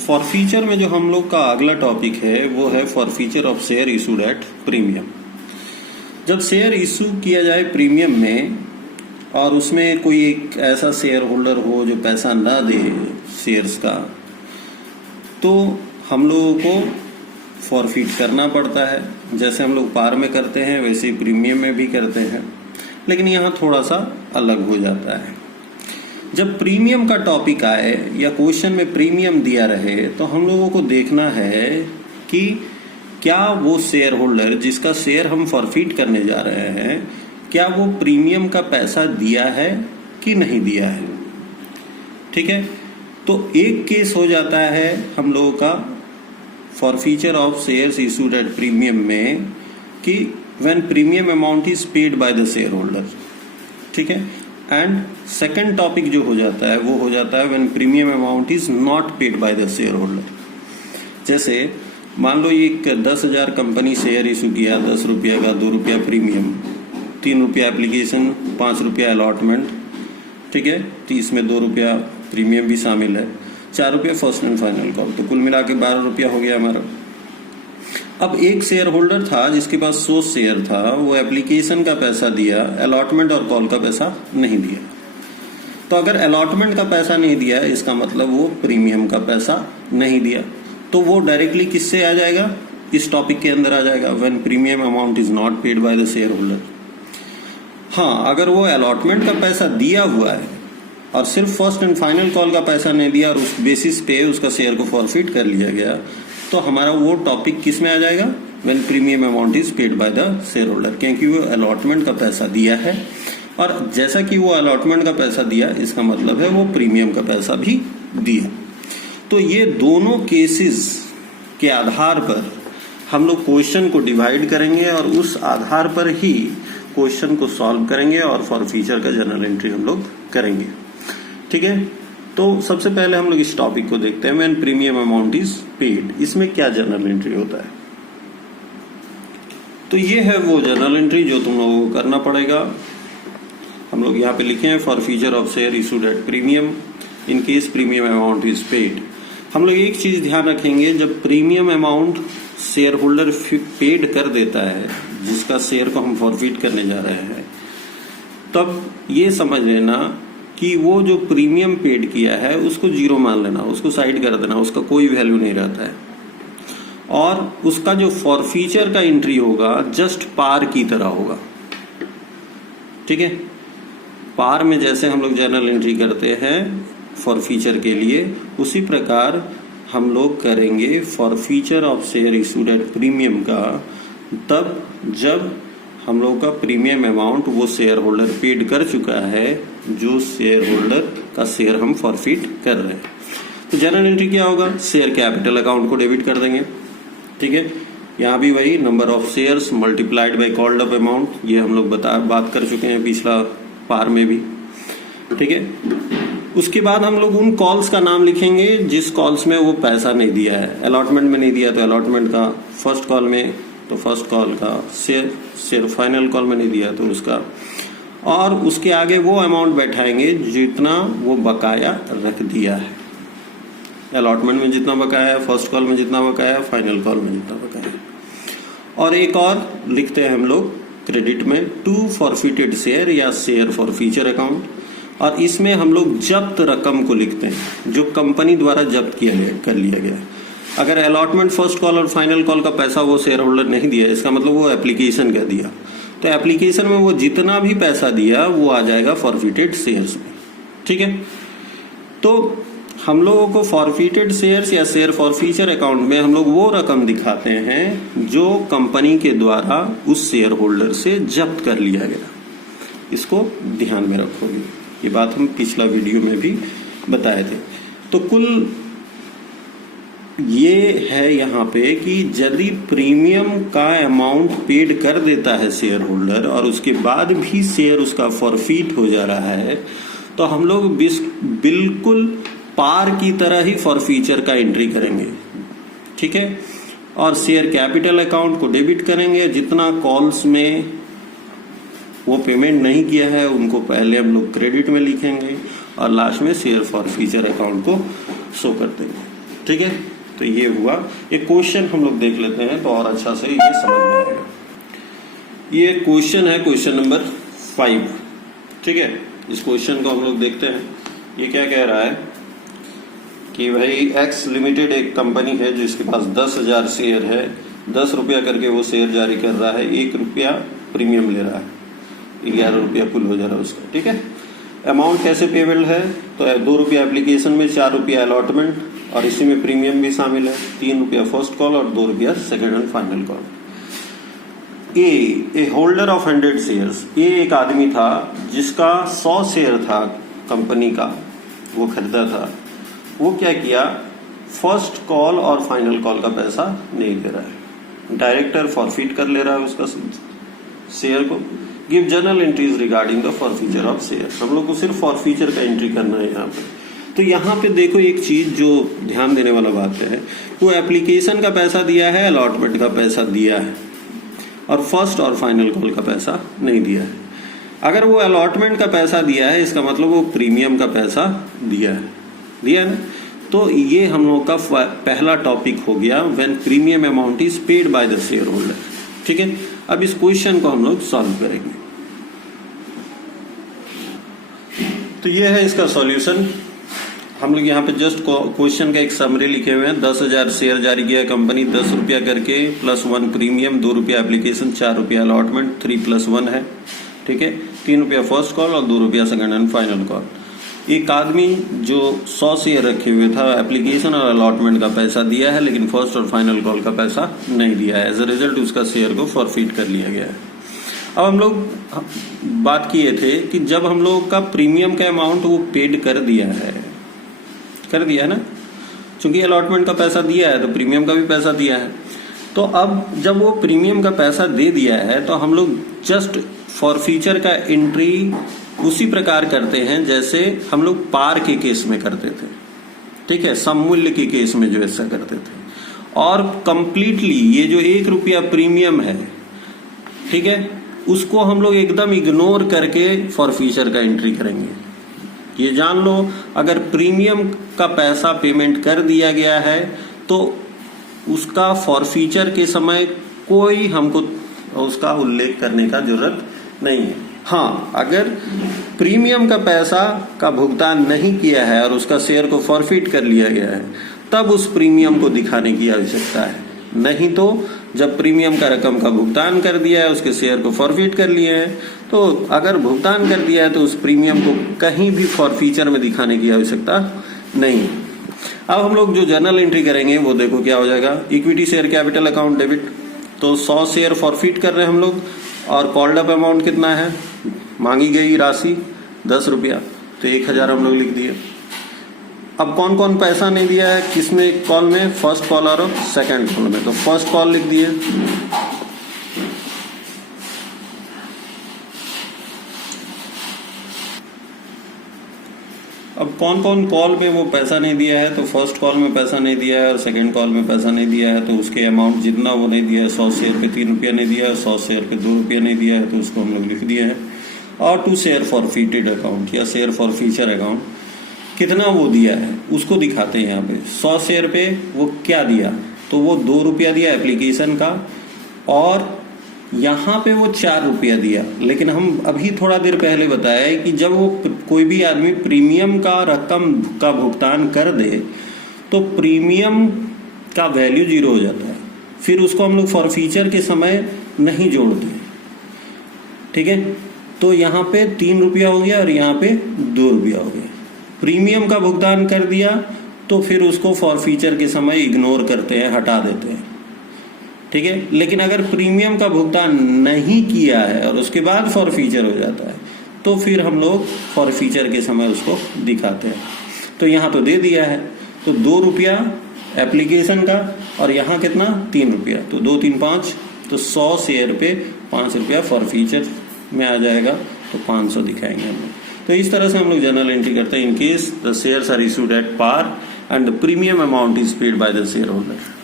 Forfeiture में जो हम लोग का अगला टॉपिक है वो है forfeiture of share issued at premium. जब शेयर इशू किया जाए प्रीमियम में और उसमें कोई एक ऐसा शेयर होल्डर हो जो पैसा ना दे शेयर्स का, तो हम लोगों को फॉरफीट करना पड़ता है। जैसे हम लोग पार में करते हैं वैसे ही प्रीमियम में भी करते हैं, लेकिन यहाँ थोड़ा सा अलग हो जाता है। जब प्रीमियम का टॉपिक आए या क्वेश्चन में प्रीमियम दिया रहे तो हम लोगों को देखना है कि क्या वो शेयर होल्डर जिसका शेयर हम फॉरफीट करने जा रहे हैं, क्या वो प्रीमियम का पैसा दिया है कि नहीं दिया है। ठीक है, तो एक केस हो जाता है हम लोगों का forfeiture of shares issued at premium में कि when premium amount is paid by the share holder. ठीक है, एंड सेकंड टॉपिक जो हो जाता है वो हो जाता है when premium amount is not paid by the share holder. जैसे मान लो एक 10,000 कंपनी शेयर इशू किया, 10 रुपया का, 2 रुपया प्रीमियम, 3 रुपया एप्लीकेशन, 5 रुपया अलॉटमेंट। ठीक है, 30 में 2 रुपया प्रीमियम भी शामिल है, 4 रुपया फर्स्ट एंड फाइनल कॉल, तो कुल मिला के 12 रुपया हो गया हमारा। अब एक शेयर होल्डर था जिसके पास 100 शेयर था, वो एप्लीकेशन का पैसा दिया, अलॉटमेंट और कॉल का पैसा नहीं दिया। तो अगर अलॉटमेंट का पैसा नहीं दिया इसका मतलब वो प्रीमियम का पैसा नहीं दिया, तो वो डायरेक्टली किससे आ जाएगा, इस टॉपिक के अंदर आ जाएगा, when premium amount is not paid by the share holder. हाँ, अगर वो अलॉटमेंट का पैसा दिया हुआ है और सिर्फ फर्स्ट एंड फाइनल कॉल का पैसा नहीं दिया और उस बेसिस पे उसका शेयर को फॉरफिट कर लिया गया, तो हमारा वो टॉपिक किस में आ जाएगा, when premium amount is paid by the share holder, क्योंकि वो अलॉटमेंट का पैसा दिया है और जैसा कि वो अलॉटमेंट का पैसा दिया इसका मतलब है वो प्रीमियम का पैसा भी दिया। तो ये दोनों केसेस के आधार पर हम लोग क्वेश्चन को डिवाइड करेंगे और उस आधार पर ही क्वेश्चन को सॉल्व करेंगे और फॉरफीचर का जर्नल एंट्री हम लोग करेंगे। ठीक है, तो सबसे पहले हम लोग इस टॉपिक को देखते हैं, when premium amount is paid. इसमें क्या जर्नल एंट्री होता है, तो ये है वो जर्नल एंट्री जो तुम लोगों को करना पड़ेगा। हम लोग यहाँ पे लिखे हैं forfeiture of share issued at premium in case premium amount is paid. हम लोग एक चीज ध्यान रखेंगे, जब premium amount share holder paid कर देता है जिसका शेयर को हम फॉरफीट करने जा रहे हैं, तब ये समझ लेना कि वो जो प्रीमियम पेड किया है उसको जीरो मान लेना, उसको साइड कर देना, उसका कोई वैल्यू नहीं रहता है। और उसका जो फॉरफीचर का एंट्री होगा जस्ट पार की तरह होगा। ठीक है, पार में जैसे हम लोग जर्नल एंट्री करते हैं फॉरफीचर के लिए, उसी प्रकार हम लोग करेंगे forfeiture of share issued at premium का, तब जब हम लोग का प्रीमियम अमाउंट वो शेयर होल्डर पेड कर चुका है जो शेयर होल्डर का शेयर हम फॉरफिट कर रहे हैं। तो जर्नल एंट्री क्या होगा, शेयर कैपिटल अकाउंट को डेबिट कर देंगे। ठीक है, यहाँ भी वही number of shares multiplied by called up amount, ये हम लोग बात कर चुके हैं पिछला पार में भी। ठीक है, उसके बाद हम लोग उन कॉल्स का नाम लिखेंगे जिस कॉल्स में वो पैसा नहीं दिया है। अलॉटमेंट में नहीं दिया तो अलॉटमेंट का, फर्स्ट कॉल में तो फर्स्ट कॉल का, शेयर फाइनल कॉल में नहीं दिया तो उसका, और उसके आगे वो अमाउंट बैठाएंगे जितना वो बकाया रख दिया है। अलॉटमेंट में जितना बकाया है, फर्स्ट कॉल में जितना बकाया है, फाइनल कॉल में जितना बकाया है। और एक और लिखते हैं हम लोग क्रेडिट में टू फॉरफिटेड शेयर या शेयर फॉरफीचर अकाउंट, और इसमें हम लोग जब्त रकम को लिखते हैं जो कंपनी द्वारा जब्त कर लिया गया। अगर अलॉटमेंट, फर्स्ट कॉल और फाइनल कॉल का पैसा वो शेयर होल्डर नहीं दिया, इसका मतलब वो एप्लीकेशन का दिया, तो एप्लीकेशन में वो जितना भी पैसा दिया वो आ जाएगा फॉरफिटेड शेयर्स में। ठीक है, तो हम लोगों को फॉरफिटेड शेयर्स या शेयर फॉरफीचर अकाउंट में हम लोग वो रकम दिखाते हैं जो कंपनी के द्वारा उस शेयर होल्डर से जब्त कर लिया गया। इसको ध्यान में रखोगे, ये बात हम पिछला वीडियो में भी बताए थे। तो कुल ये है यहाँ पे कि यदि प्रीमियम का अमाउंट पेड कर देता है शेयर होल्डर और उसके बाद भी शेयर उसका फॉरफिट हो जा रहा है, तो हम लोग बिल्कुल पार की तरह ही फॉरफीचर का एंट्री करेंगे। ठीक है, और शेयर कैपिटल अकाउंट को डेबिट करेंगे, जितना कॉल्स में वो पेमेंट नहीं किया है उनको पहले हम लोग क्रेडिट में लिखेंगे और लास्ट में शेयर फॉरफीचर अकाउंट को शो कर देंगे। ठीक है, तो ये हुआ। एक क्वेश्चन हम लोग देख लेते हैं तो और अच्छा से ये समझ में आएगा। ये क्वेश्चन है क्वेश्चन नंबर 5, ठीक है। इस क्वेश्चन को हम लोग देखते हैं। ये क्या कह रहा है कि भाई एक्स लिमिटेड एक कंपनी है जिसके पास 10,000 शेयर है, 10 रुपया करके वो शेयर जारी कर रहा है, 1 रुपया प्रीमियम ले रहा है, 11 रुपया कुल हो जा रहा है उसका, ठीक है। अमाउंट कैसे पेबल है, तो 2 रुपया एप्लीकेशन में, 4 रुपया अलॉटमेंट, और इसी में प्रीमियम भी शामिल है, 3 रुपया फर्स्ट कॉल और 2 रुपया second and final call. A holder of 100 shares, ए एक आदमी था जिसका 100 शेयर था कंपनी का, वो खरीदा था। वो क्या किया, फर्स्ट कॉल और फाइनल कॉल का पैसा नहीं दे रहा है, डायरेक्टर फॉरफिट कर ले रहा है उसका शेयर को। Give journal entries regarding the forfeiture of share, हम लोग को सिर्फ फॉरफीचर का एंट्री करना है यहाँ पे। तो यहाँ पे देखो एक चीज जो ध्यान देने वाला बात है, वो एप्लीकेशन का पैसा दिया है, अलॉटमेंट का पैसा दिया है, और फर्स्ट और फाइनल कॉल का पैसा नहीं दिया है। अगर वो अलॉटमेंट का पैसा दिया है, इसका मतलब वो प्रीमियम का पैसा दिया है ना। तो ये हम लोग का पहला टॉपिक हो गया, when premium amount is paid by the share holder, ठीक है। अब इस क्वेश्चन को हम लोग सॉल्व करेंगे। तो ये है इसका सॉल्यूशन। हम लोग यहाँ पे जस्ट क्वेश्चन का एक समरी लिखे हुए हैं। 10,000 शेयर जारी किया कंपनी, 10 रुपया करके, +1 प्रीमियम, 2 रुपया एप्लीकेशन, 4 रुपया अलॉटमेंट, 3+1 है, ठीक है। 3 रुपया फर्स्ट कॉल और 2 रुपया सेकंड एंड फाइनल कॉल। एक आदमी जो 100 शेयर रखे हुए था, एप्लीकेशन और अलॉटमेंट का पैसा दिया है, लेकिन फर्स्ट और फाइनल कॉल का पैसा नहीं दिया है। एज अ रिजल्ट उसका शेयर को फॉरफिट कर लिया गया है। अब हम लोग बात किए थे कि जब हम लोग का प्रीमियम का अमाउंट वो पेड कर दिया है ना, क्योंकि अलॉटमेंट का पैसा दिया है तो प्रीमियम का भी पैसा दिया है। तो अब जब वो प्रीमियम का पैसा दे दिया है तो हम लोग जस्ट फॉरफीचर का एंट्री उसी प्रकार करते हैं जैसे हम लोग पार के केस में करते थे, ठीक है, सममूल्य के केस में जो ऐसा करते थे। और कंप्लीटली ये जो 1 रुपया प्रीमियम है, ठीक है, उसको हम लोग एकदम इग्नोर करके फॉरफीचर का एंट्री करेंगे। ये जान लो, अगर प्रीमियम का पैसा पेमेंट कर दिया गया है तो उसका फॉरफीचर के समय कोई हमको उसका उल्लेख करने का जरूरत नहीं है। हाँ, अगर प्रीमियम का पैसा का भुगतान नहीं किया है और उसका शेयर को फॉरफिट कर लिया गया है, तब उस प्रीमियम को दिखाने की आवश्यकता है। नहीं तो जब प्रीमियम का रकम का भुगतान कर दिया है, उसके शेयर को फॉरफिट कर लिए हैं, तो अगर भुगतान कर दिया है तो उस प्रीमियम को कहीं भी फॉरफीचर में दिखाने की आवश्यकता नहीं। अब हम लोग जो जर्नल एंट्री करेंगे वो देखो क्या हो जाएगा। Equity share capital account debit, तो 100 शेयर फॉरफिट कर रहे हैं हम लोग, और कॉल्ड अप अमाउंट कितना है, मांगी गई राशि 10 रुपया, तो 1,000 हम लोग लिख दिए। अब कौन कौन पैसा नहीं दिया है, किसमें कॉल में, फर्स्ट कॉल और सेकंड कॉल में, तो फर्स्ट कॉल लिख दिए। अब कौन कौन कॉल में वो पैसा नहीं दिया है, तो फर्स्ट कॉल में पैसा नहीं दिया है और सेकंड कॉल में पैसा नहीं दिया है, तो उसके अमाउंट जितना वो नहीं दिया है, 100 शेयर पे 3 रुपया नहीं दिया है, 100 शेयर पे 2 रुपया नहीं दिया है, तो उसको हम लोग लिख दिए हैं। और 2 शेयर फॉरफिटेड अकाउंट या शेयर फॉरफीचर अकाउंट, कितना वो दिया है उसको दिखाते हैं यहाँ पे। 100 शेयर पे वो क्या दिया, तो वो 2 रुपया दिया एप्लीकेशन का, और यहाँ पे वो 4 रुपया दिया। लेकिन हम अभी थोड़ा देर पहले बताया है कि जब वो कोई भी आदमी प्रीमियम का रकम का भुगतान कर दे तो प्रीमियम का वैल्यू 0 हो जाता है, फिर उसको हम लोग फॉरफीचर के समय नहीं जोड़ते, ठीक है। तो यहाँ पे 3 रुपया हो गया और यहाँ पे 2 रुपया हो गया। प्रीमियम का भुगतान कर दिया तो फिर उसको फॉरफीचर के समय इग्नोर करते हैं, हटा देते हैं, ठीक है। लेकिन अगर प्रीमियम का भुगतान नहीं किया है और उसके बाद फॉरफीचर हो जाता है तो फिर हम लोग फॉरफीचर के समय उसको दिखाते हैं। तो यहाँ तो दे दिया है, तो 2 रुपया एप्लीकेशन का और यहाँ कितना 3 रुपया, तो 2 3 5, तो 100 शेयर पे 5 रुपया फॉरफीचर में आ जाएगा, तो 500 दिखाएंगे हम लोग। तो इस तरह से हम लोग जर्नल एंट्री करते हैं in case the shares are issued at par and the premium amount is paid by the share holder.